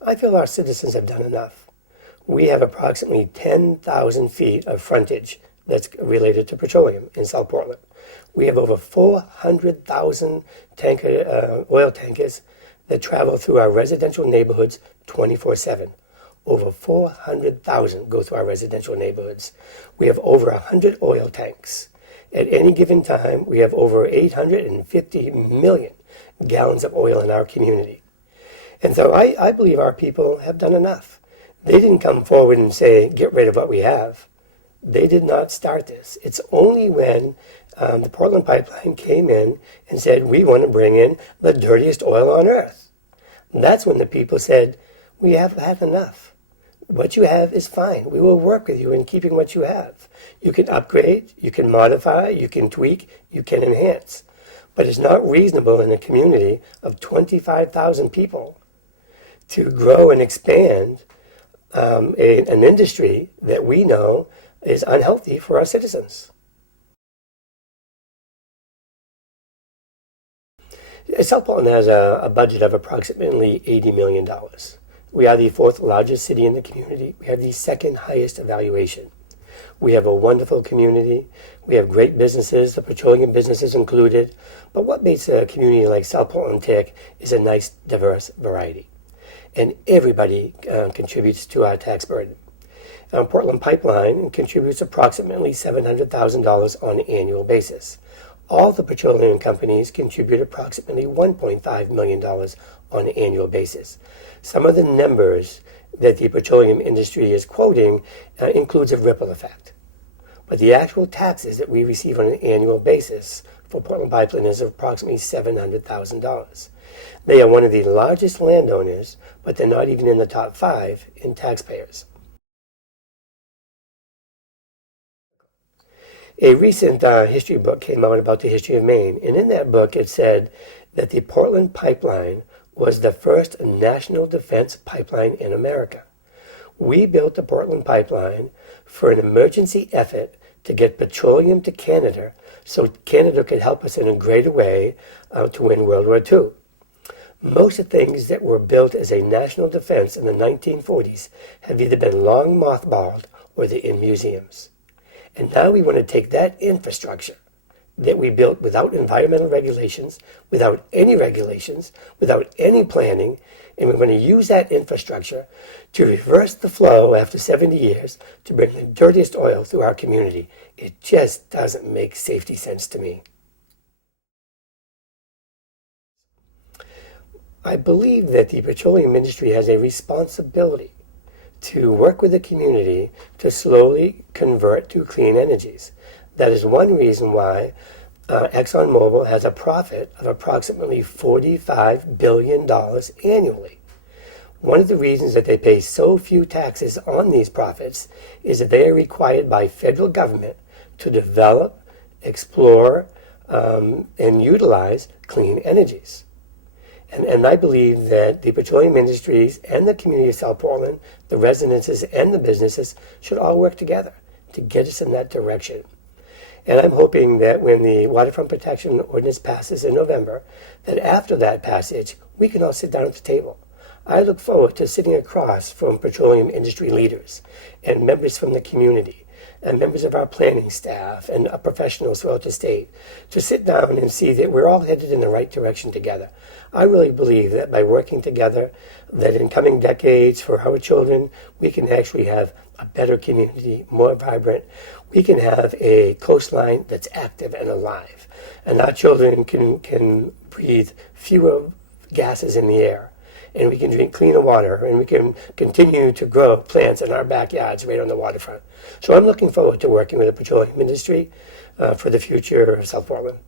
I feel our citizens have done enough. We have approximately 10,000 feet of frontage that's related to petroleum in South Portland. We have over 400,000 oil tankers that travel through our residential neighborhoods 24/7. Over 400,000 go through our residential neighborhoods. We have over 100 oil tanks. At any given time, we have over 850 million gallons of oil in our community. And so I believe our people have done enough. They didn't come forward and say, get rid of what we have. They did not start this. It's only when the Portland Pipeline came in and said, we want to bring in the dirtiest oil on earth. And that's when the people said, we have had enough. What you have is fine. We will work with you in keeping what you have. You can upgrade, you can modify, you can tweak, you can enhance. But it's not reasonable in a community of 25,000 people to grow and expand an industry that we know is unhealthy for our citizens. South Portland has a budget of approximately $80 million. We are the fourth largest city in the community. We have the second highest evaluation. We have a wonderful community. We have great businesses, the petroleum businesses included. But what makes a community like South Portland tick is a nice, diverse variety. And everybody contributes to our tax burden. Portland Pipeline contributes approximately $700,000 on an annual basis. All the petroleum companies contribute approximately $1.5 million on an annual basis. Some of the numbers that the petroleum industry is quoting includes a ripple effect. But the actual taxes that we receive on an annual basis for Portland Pipeline is approximately $700,000. They are one of the largest landowners, but they're not even in the top 5 in taxpayers. A recent history book came out about the history of Maine, and in that book it said that the Portland Pipeline was the first national defense pipeline in America. We built the Portland Pipeline for an emergency effort to get petroleum to Canada so Canada could help us in a greater way to win World War II. Most of the things that were built as a national defense in the 1940s have either been long mothballed or they're in museums. And now we want to take that infrastructure that we built without environmental regulations, without any regulations, without any planning, and we're going to use that infrastructure to reverse the flow after 70 years to bring the dirtiest oil through our community. It just doesn't make safety sense to me. I believe that the petroleum industry has a responsibility to work with the community to slowly convert to clean energies. That is one reason why ExxonMobil has a profit of approximately $45 billion annually. One of the reasons that they pay so few taxes on these profits is that they are required by federal government to develop, explore, and utilize clean energies. And I believe that the petroleum industries and the community of South Portland, the residences and the businesses, should all work together to get us in that direction. And I'm hoping that when the Waterfront Protection Ordinance passes in November, that after that passage, we can all sit down at the table. I look forward to sitting across from petroleum industry leaders and members from the community and members of our planning staff and professionals throughout the state to sit down and see that we're all headed in the right direction together. I really believe that by working together, that in coming decades for our children, we can actually have a better community, more vibrant. We can have a coastline that's active and alive. And our children can breathe fewer gases in the air. And we can drink cleaner water, and we can continue to grow plants in our backyards right on the waterfront. So I'm looking forward to working with the petroleum industry for the future of South Portland.